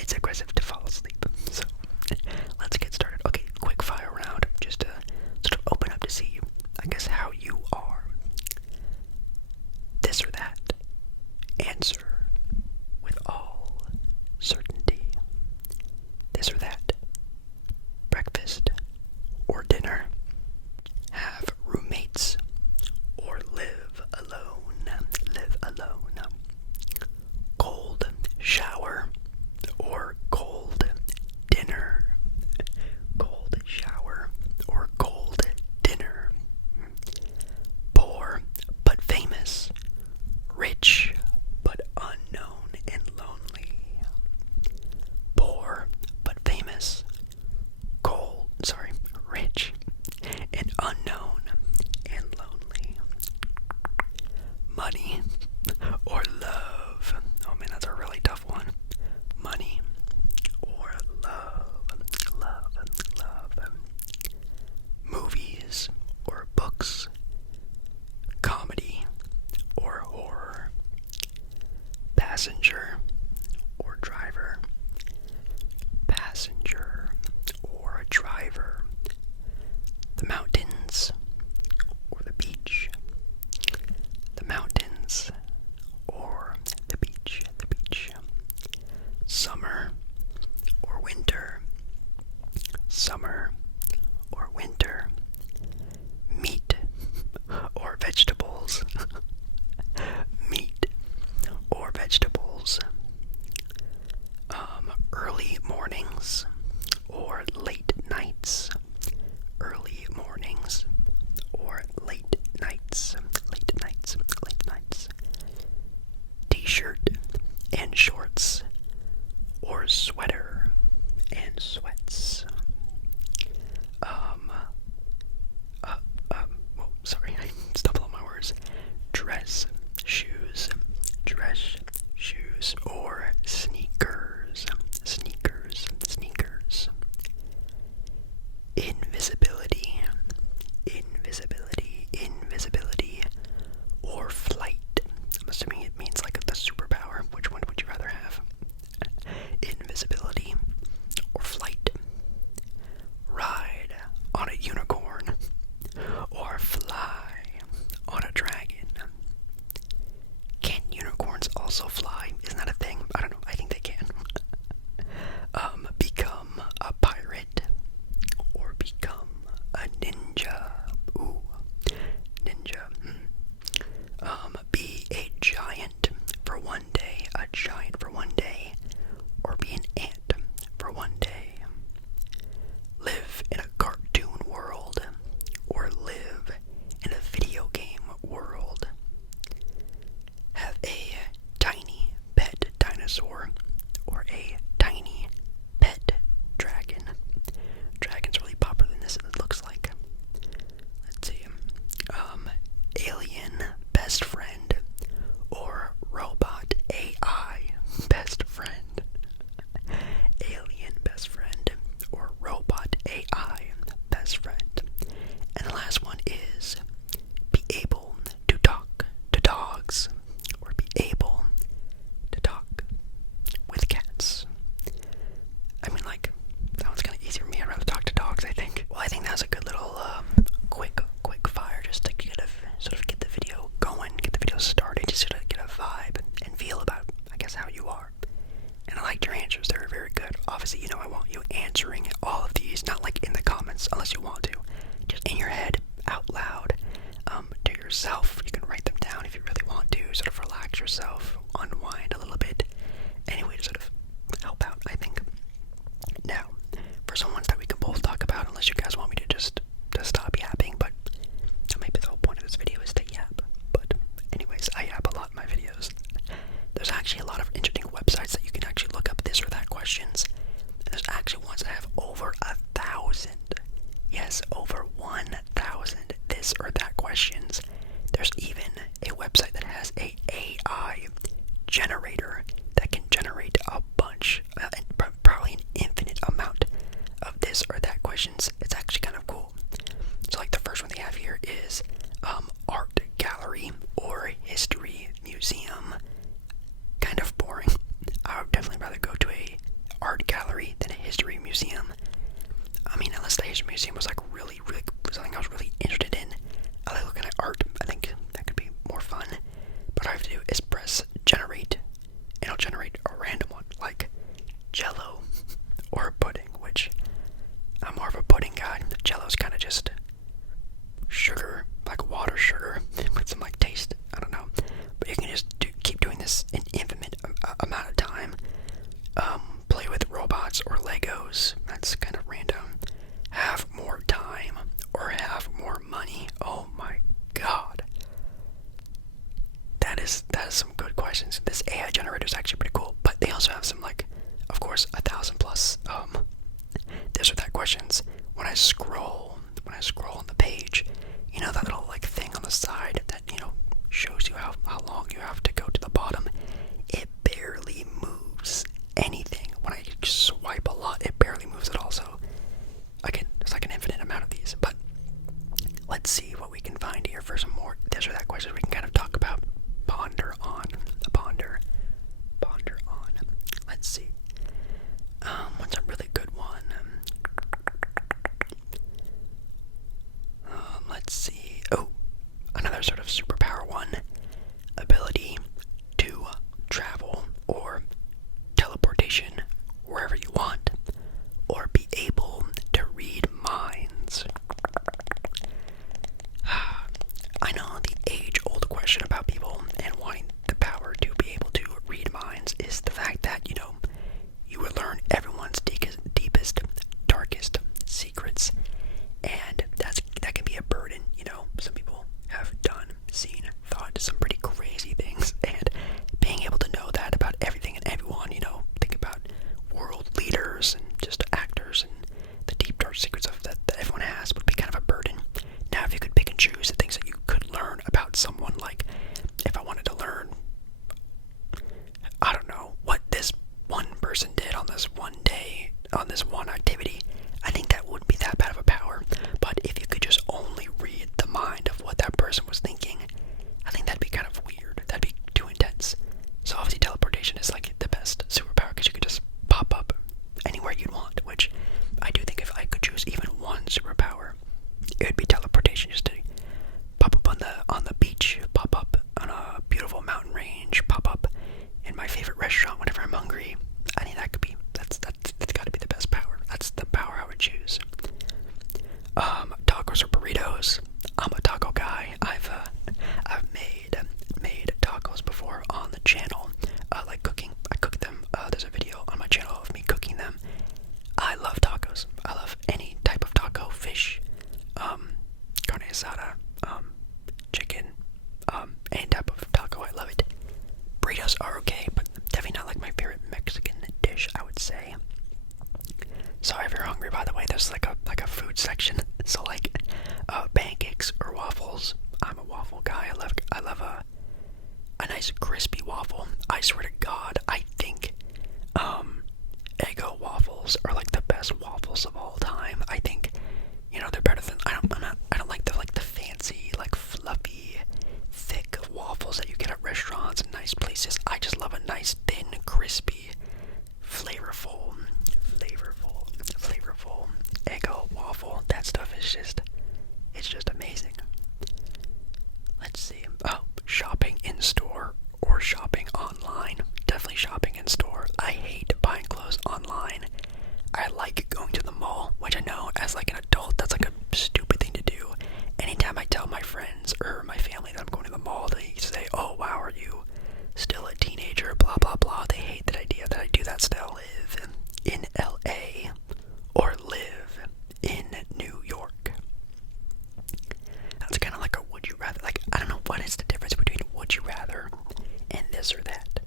it's aggressive to fall asleep. So let's get started. Okay, quick fire round, just to sort of open up to see, I guess, how you are. This or that. Answer with all certainty. This or that. Breakfast or dinner. Have roommates or live alone. Live alone. Cold shower or cold dinner. Cold shower or cold dinner. Poor but famous. Rich but unknown and lonely. Poor but famous. Rich and unknown and lonely. Money or love. Oh man, that's a really tough one. Money or love. Love. Movies or books. Comedy or horror. Passenger or driver. Passenger or driver. The mountains or the beach. The mountains or the beach. The beach. Summer or winter. Summer or winter. Meat or vegetables. Meat or vegetables. Early mornings or late nights. Early mornings or late nights. Late nights. Late nights. T-shirt and shorts or sweater and sweats. Sorry, I stumbled on my words. Dress shoes or sneakers. Invisibility or flight. I'm assuming it means like the superpower. Which one would you rather have? Invisibility or flight. Ride on a unicorn or fly on a dragon. Can unicorns also fly? Isn't that a thing? I don't know. I think they can. Become a pirate or become a ninja. Ooh, ninja. Be a giant for one day. A giant for one day. Or be an ant for one day. Live in a cartoon world or live in a video game world. Have a tiny pet dinosaur or a tiny pet dragon. Dragon's really popular than this, it looks like. Let's see. Alien best friend or robot AI best friend. Alien best friend or robot AI best friend. And the last one is be able to talk to dogs or be able to talk with cats. I mean, like, that one's kind of easy for me. I'd rather talk to dogs, I think. Well, I think that was a good little quick fire just to sort of get the video going, get the video started, just sort of get a vibe and feel about, I guess, how you are. And I liked your answers. They were very good. Obviously, I want you answering all of these, not like in the comments, unless you want to. Just in your head, out loud, to yourself. You can write them down if you really want to, sort of relax yourself, unwind a little bit. Anyway, to sort of help out, I think. Now, for some ones that we can both talk about, unless you guys want me to just stop yapping, but maybe the whole point of this video is to yap. But anyways, I yap a lot in my videos. There's actually a lot of interesting websites that you can actually look up this or that questions. And there's actually ones that have over 1,000. Yes, over 1,000 this or that questions. There's even a website that has a AI generator that can generate a Play with robots or Legos. That's kind of random. Have more time or have more money. Oh my god. That is some good questions. This AI generator is actually pretty cool, but they also have some, like, of course, 1,000 plus this or that questions. When I scroll on the page, you know that little like thing on the side that, you know, shows you how long you have to go to the bottom. It barely moves anything. When I swipe a lot, it barely moves at all. So again, there's like an infinite amount of these. But let's see what we can find here for some more this or that questions we can kind of talk about. Ponder on. Let's see. What's a really good one? Let's see. Oh, another sort of superpower one. Ability to travel or teleportation wherever you want, or be able to read minds. I know the age-old question about people and wanting the power to be able to read minds is the fact that, you know, you would learn everyone's deepest, darkest secrets, and that can be a burden. You know, some people have thought some pretty crazy things, and being able to know that about everything and everyone, you know, think about world leaders and just actors and the deep dark secrets of that everyone has would be kind of a burden. Now, if you could pick and choose the things that you could learn about someone, like if I wanted to learn, I don't know, what this one person did on this one day, on this one activity, I think that wouldn't be that bad of a power. But if you could just only read the mind of what that person was thinking, I think that'd be kind of weird. That'd be too intense. So obviously teleportation is like the best superpower because you could just pop up anywhere you'd want, which I do think if I could choose even one superpower, it would be teleportation, just to pop up on the beach, pop up on a beautiful mountain range, pop up in my favorite restaurant whenever I'm hungry. I think that's got to be the best power. That's the power I would choose. Tacos or burritos? I'm a taco guy. I've made tacos before on the channel. Like cooking. I cook them. There's a video on my channel of me cooking them. I love tacos. I love any type of taco, fish, carne asada, chicken, any type of taco. I love it. Burritos are okay, but definitely not like my favorite Mexican dish, I would say. Sorry if you're hungry, by the way. There's like a food section. So like pancakes or waffles. I'm a waffle guy. I love a nice crispy waffle. I swear to God, I think Eggo waffles are like the best waffles of all time. I think, you know, they're better than I don't like the fancy, like fluffy, thick waffles that you get at restaurants and nice places. I just love a nice thin, crispy, flavorful Eggo waffle. That stuff is just amazing. Let's see. Oh, shopping in store or shopping online. Definitely shopping in store. I hate buying clothes online. I like going to the mall, which I know as like an adult that's like a stupid thing to do. Anytime I tell my friends or my family that I'm going to the mall, they say, "Oh wow, are you still a teenager?" Blah blah blah. They hate that idea that I do that still. Live in LA or live in New York. That's kind of like a would you rather. Like, I don't know what is the difference between would you rather and this or that.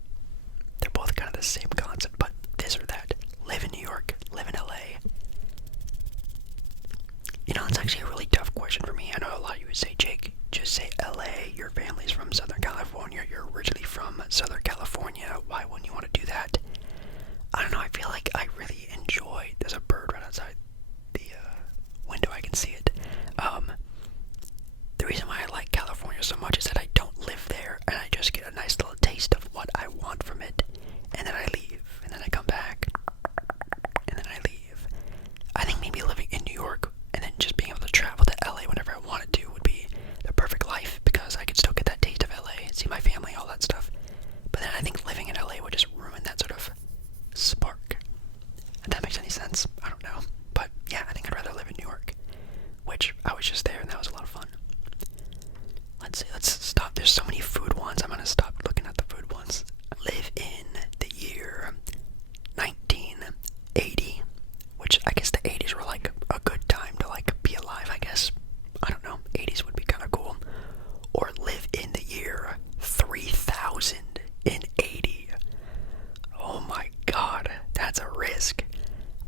They're both kind of the same concept, but this or that. Live in New York, live in LA. You know, it's actually a really tough question for me. I know a lot of you would say, Jake, just say LA. Your family's from Southern California. You're originally from Southern California. Why wouldn't you want to do that? I don't know.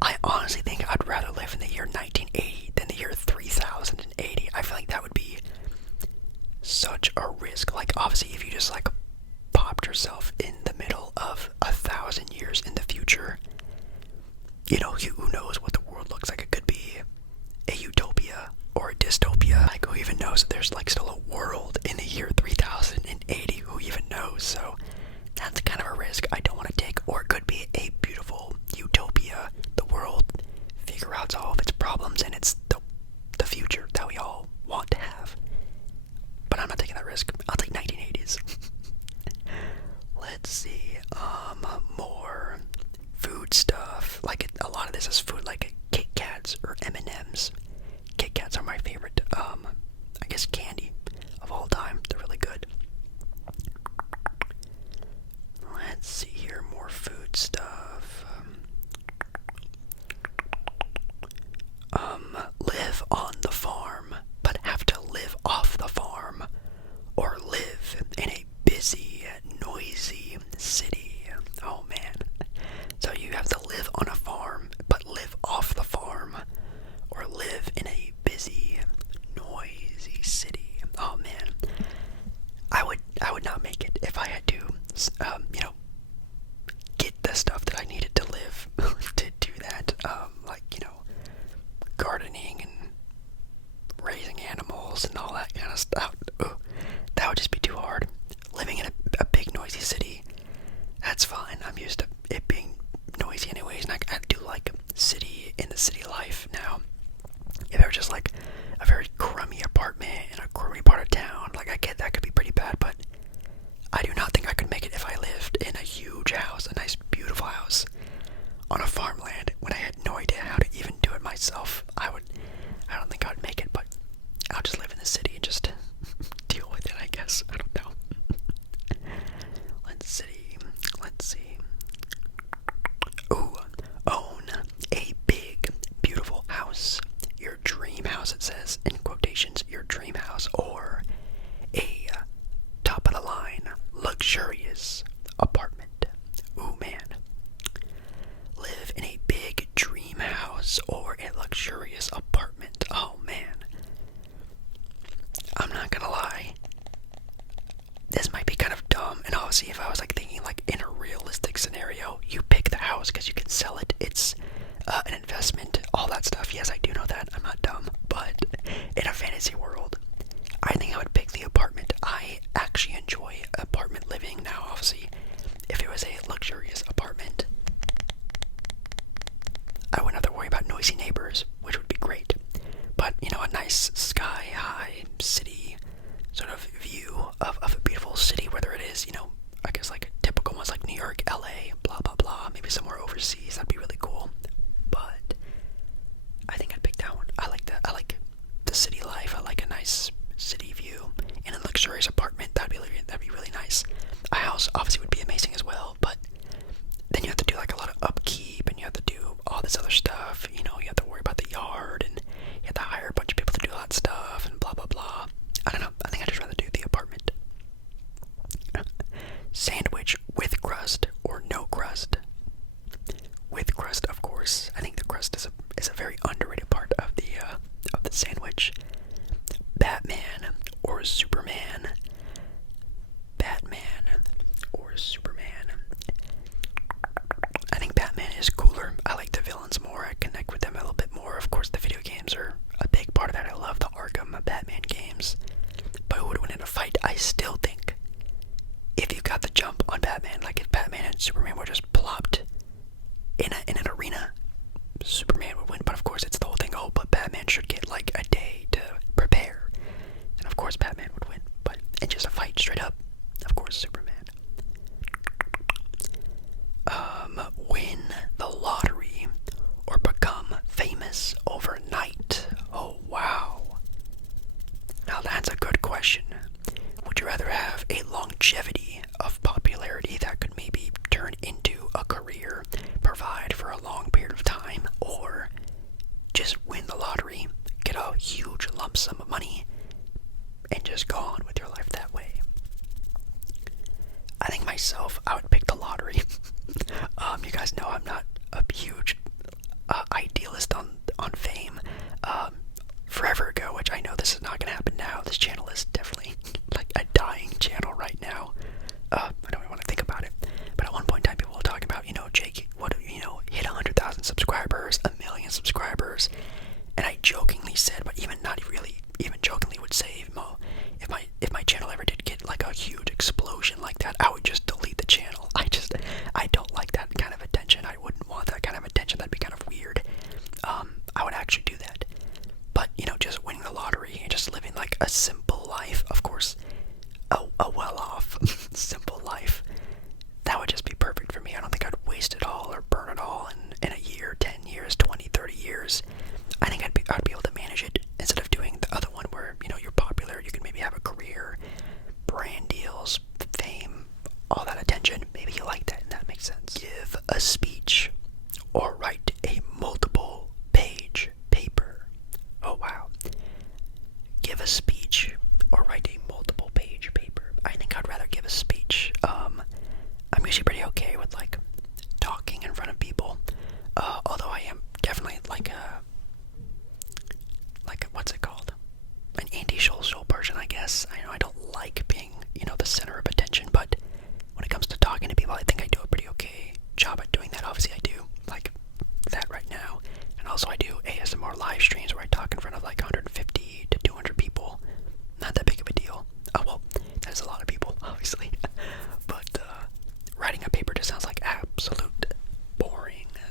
I honestly think I'd rather live in the year 1980 than the year 3080. I feel like that would be such a risk. Like, obviously, if you just like popped yourself in the middle of 1,000 years in the future, you know, who knows what the world looks like? It could be a utopia or a dystopia. Like, who even knows if there's like still a world in the year 3080? Who even knows? So that's kind of a risk I don't want to take. Or it could be a beautiful utopia. The world figure out all of its problems, and it's the future that we all want to have. But I'm not taking that risk. I'll take 1980s. Let's see. More food stuff. Like, a lot of this is food, like Kit Kats or M&Ms. Kit Kats are my favorite, I guess, candy of all time. They're really good. Let's see here. More food stuff. Live on the farm, but have to live off the farm, or live in a busy, noisy city. Oh man. So you have to live on a farm, but live off the farm, or live in a busy, noisy city. Oh man. I would not make it if I had to, get the stuff that I needed to live to do that. Like, gardening and raising animals and all that kind of stuff. Ugh, that would just be too hard. Living in a big noisy city, that's fine. I'm used to it being noisy anyways, and I do like city in the city life now. If it were just like a very crummy apartment in a crummy part of town, like, I get that could be pretty bad, but I do not think I could make it if I lived in a huge house, a nice beautiful house on a farmland when I had no idea how to even do it myself. I don't think I would make it, but I'll just live in the city and just deal with it, I guess. I don't know. Let's see. Ooh, own a big, beautiful house. Your dream house, it says, in quotations, your dream house, or a top of the line, luxurious apartment. Ooh, man. Live in a big dream house or a luxurious apartment. Oh, man. I'm not gonna lie. This might be kind of dumb, and obviously if I was like thinking like in a realistic scenario, you pick the house because you can sell it. It's an investment, all that stuff. Yes, I do know that. I'm not dumb, but in a fantasy world, I think I would pick the apartment. I actually enjoy apartment living now. Obviously, if it was a luxurious apartment, I wouldn't have to worry about noisy neighbors, which would be great. But, a nice sky-high city sort of view of a beautiful city, whether it is, I guess like typical ones like New York, LA, blah, blah, blah, maybe somewhere overseas, that'd be really cool. But I think I'd pick that one. I like the city life. I like a nice city view in a luxurious apartment. That'd be really nice. A house obviously would be amazing as well, but then you have to do like a lot of upkeep, and you have to do all this other stuff. You have to worry about the yard, and you have to hire a bunch of people to do all that stuff, and blah blah blah. I don't know. I think I'd just rather do the apartment. Sandwich with crust or no crust? With crust, of course. I think the crust is a very underrated part of the sandwich. Batman or Superman? Batman or Superman? I think Batman is cooler. I like the villains more. I connect with them a little bit more. Of course, the video games are a big part of that. I love the Arkham Batman games. But who would win in a fight? I still think if you got the jump on Batman, like if Batman and Superman were just plopped in an arena, Superman would win. But of course, it's the whole thing. Oh, but Batman should get like a day to prepare, and of course, Batman would win. But in just a fight, straight up, of course, Superman. Win the lottery or become famous overnight. Oh wow. Now that's a good question. Would you rather have a longevity of popularity that could maybe turn into a career, provide for a long period of time, or just win the lottery, get a huge lump sum of money, and just go on with your life that way? I think myself, I would pick the lottery. You guys know I'm not a huge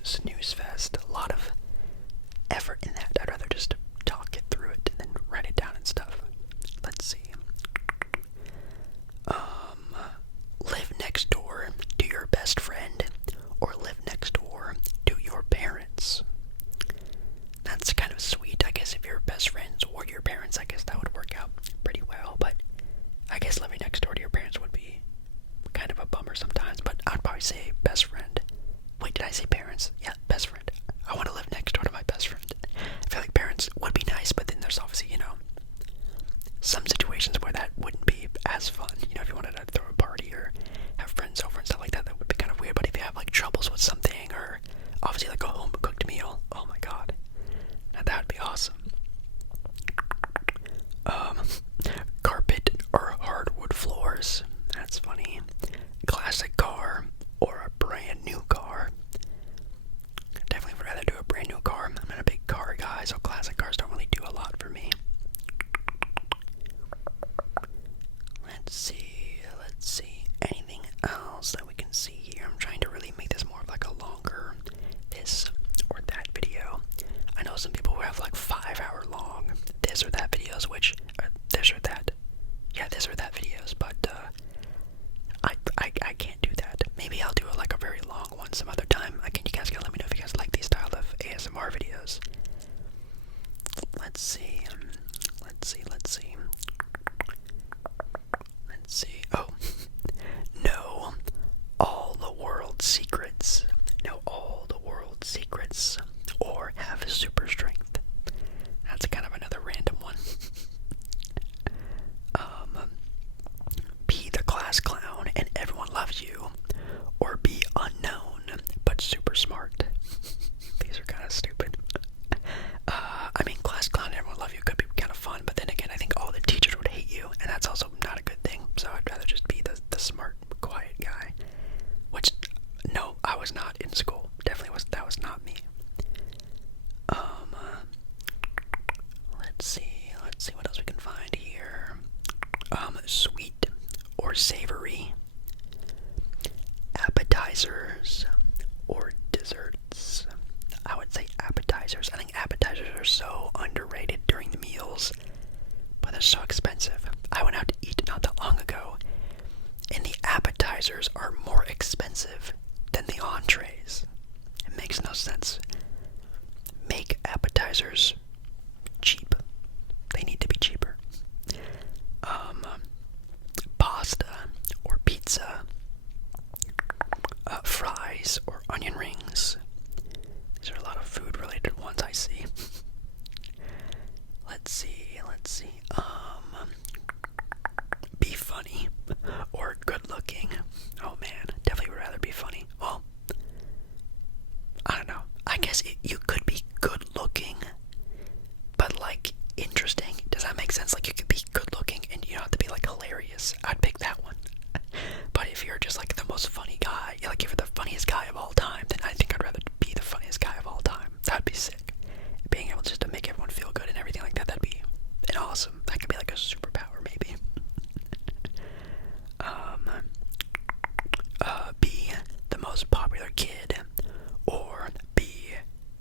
snooze fest. A lot of effort in that. I'd rather just talk it through it than write it down and stuff. Let's see. Live next door to your best friend, or live next door to your parents. That's kind of sweet. I guess if you're best friends or your parents, I guess that would work out pretty well. But I guess living next door to your parents would be kind of a bummer sometimes. But I'd probably say best friend. Wait, did I say parents? Yeah, best friend. I want to live next door to my best friend. I feel like parents would be nice, but then there's obviously, some situations where that wouldn't be as fun. If you wanted to throw a party or have friends over and stuff like that, that would be kind of weird. But if you have like troubles with something, or obviously like a home cooked meal, oh my god, now that would be awesome. Carpet or hardwood floors. That's funny. Classic car or a brand new car. Definitely would rather do a brand new car. I'm not a big car guy, so classic cars don't really do a lot for me. Let's see. Anything else that we can see here? I'm trying to really make this more of like a longer this or that video. I know some people who have like 5-hour long this or that videos, which this or that. Yeah, this or that videos, but I can't do that. Maybe I'll do like a very long one some other time. You guys gotta let me know if you guys like these style of ASMR videos. Let's see. Oh, know all the world's secrets. Know all the world's secrets, or have super strength. That's kind of another random one. Be the class clown and everyone loves you, or be unknown but super smart. These are kind of stupid. Class clown and everyone love you could be kind of fun, but then again, I think all the teachers would hate you, and that's also not a good thing. So I'd rather just be the smart, quiet guy. Which, no, I was not in school. That was not me. Let's see what else we can find here. Sweet or savory. Appetizers or desserts. I would say appetizers. I think appetizers are so underrated during the meals, but they're so expensive. I went out to eat not that long ago, and the appetizers are more expensive than the entrees. It makes no sense. Make appetizers cheap. They need to be cheaper. Pasta or pizza. Fries or onion rings. These are a lot of food related ones I see. Let's see. Be funny or good looking. Oh man, definitely would rather be funny. Well, I don't know. I guess you could be good looking, but like interesting. Does that make sense? Like you could be good looking and you don't have to be like hilarious. I'd pick that one. But if you're just like the most funny guy, like if you're the funniest guy of all time, then I think I'd rather be the funniest guy of all time. That'd be sick. Being able just to make everyone feel good and everything like that, that'd be an awesome. That could be like a superpower maybe. Be the most popular kid, or be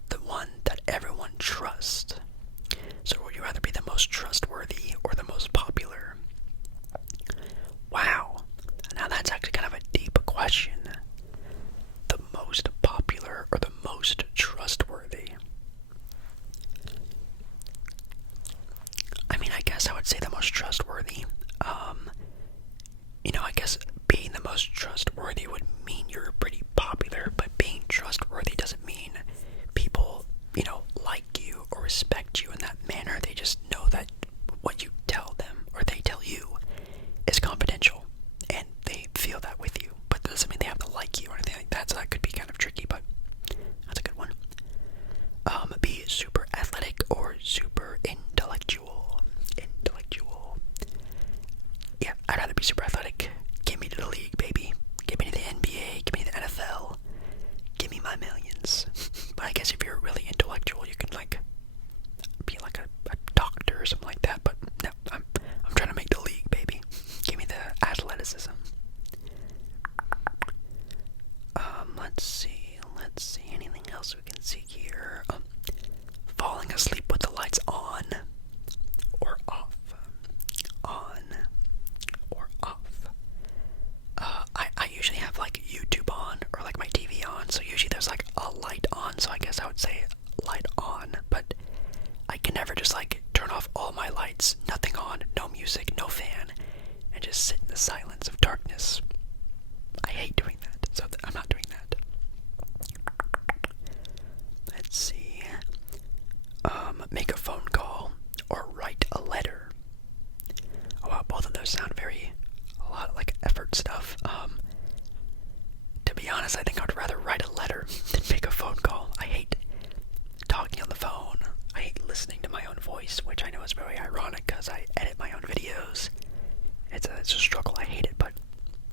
the one that everyone trusts. So would you rather be the most trustworthy or the most popular? Wow. Now that's actually kind of a deep question. The most popular or the most trustworthy? I guess I would say the most trustworthy. I guess being the most trustworthy would mean you're pretty popular, but being trustworthy doesn't mean people, like you or respect you in that manner. They just know that what you tell them or they tell you is confidential, and they feel that with you, but that doesn't mean they have to like you or anything like that, so that could be kind of tricky, but that's a good one. Be super athletic or super intellectual. Yeah, I'd rather be super athletic. Give me to the league, baby. Give me to the NBA, give me to the NFL. Give me my millions. But I guess if you're really intellectual, you can be like a doctor or something like that, but no, I'm trying to make the league, baby. Give me the athleticism. Let's see. Anything else? so I guess I would say light on, but I can never just like turn off all my lights, nothing on, no music, no fan, and just sit in the silence of darkness. I hate doing that, so I'm not doing that. Let's see. Make a phone call or write a letter. Oh wow, both of those sound a lot like effort stuff. To be honest, I think I'd rather write a letter than make a phone call. I hate talking on the phone. I hate listening to my own voice, which I know is very ironic because I edit my own videos. It's a struggle. I hate it, but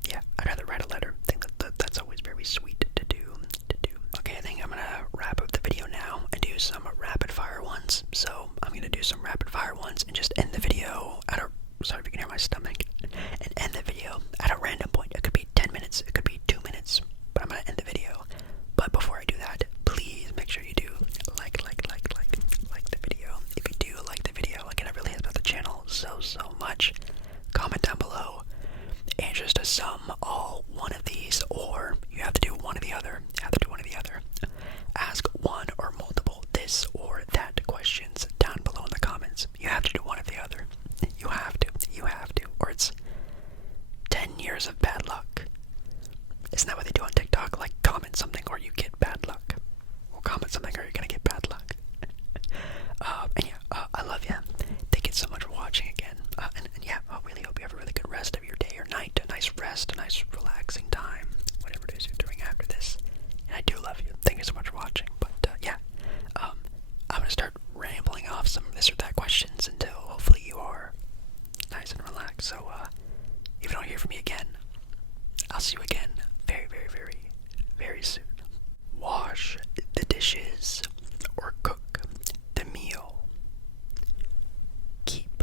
yeah, I'd rather write a letter. I think that's always very sweet to do. Okay, I think I'm gonna wrap up the video now and do some rapid fire ones. So I'm gonna do some rapid fire ones and just end the video at a, sorry if you can hear my stomach, and end the video at a random point. It could be 10 minutes, it could be 2 minutes, but I'm gonna end the video. But before I do that, please make sure you do like the video. If you do like the video, again, it really helps out the channel so much. Comment down below and just a sum all one of these, or you have to do one or the other. Ask one or multiple this or that questions down below in the comments. You have to do one or the other. You have to, or it's 10 years of bad luck. Isn't that what they do on TikTok? Like, comment something or you get bad luck. Or comment something or you're gonna get bad luck. And yeah, I love you. Thank you so much for watching again. And yeah, I really hope you have a really good rest of your day or night. A nice rest, a nice relaxing time, whatever it is you're doing after this. And I do love you. Thank you so much for watching. But yeah, I'm gonna start rambling off some this or that questions until hopefully you are nice and relaxed. So if you don't hear from me again, I'll see you again very soon. Wash the dishes or cook the meal. Keep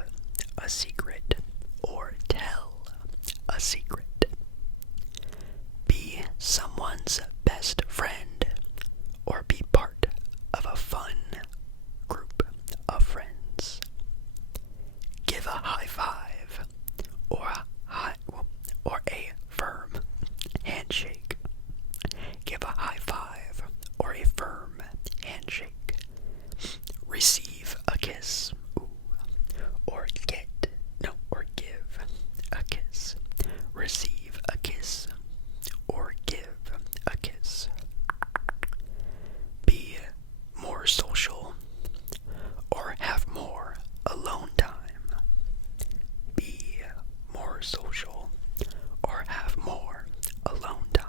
a secret or tell a secret. Be someone's best friend or be part of a fun group of friends. Give a high five or a firm handshake. Give a high five or a firm handshake. Receive a kiss, or give a kiss. Receive a kiss or give a kiss. Be more social or have more alone time. Be more social or have more alone time.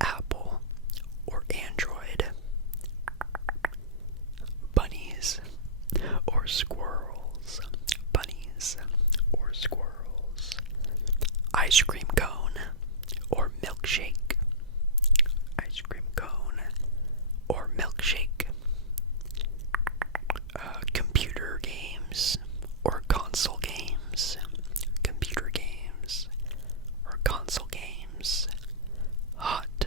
Apple or Android. Bunnies or squirrels. Bunnies or squirrels. Ice cream cone or milkshake. Ice cream cone or milkshake. Computer games or console games. Computer games or console games. Hot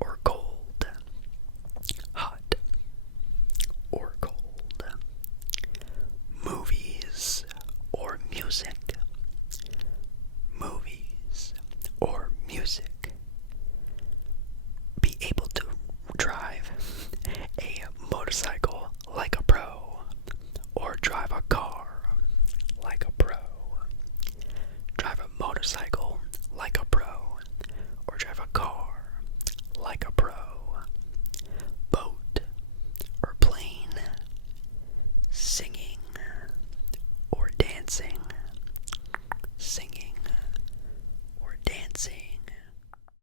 or cold. Hot or cold. Movies or music. Movies or music. Be able to drive a motorcycle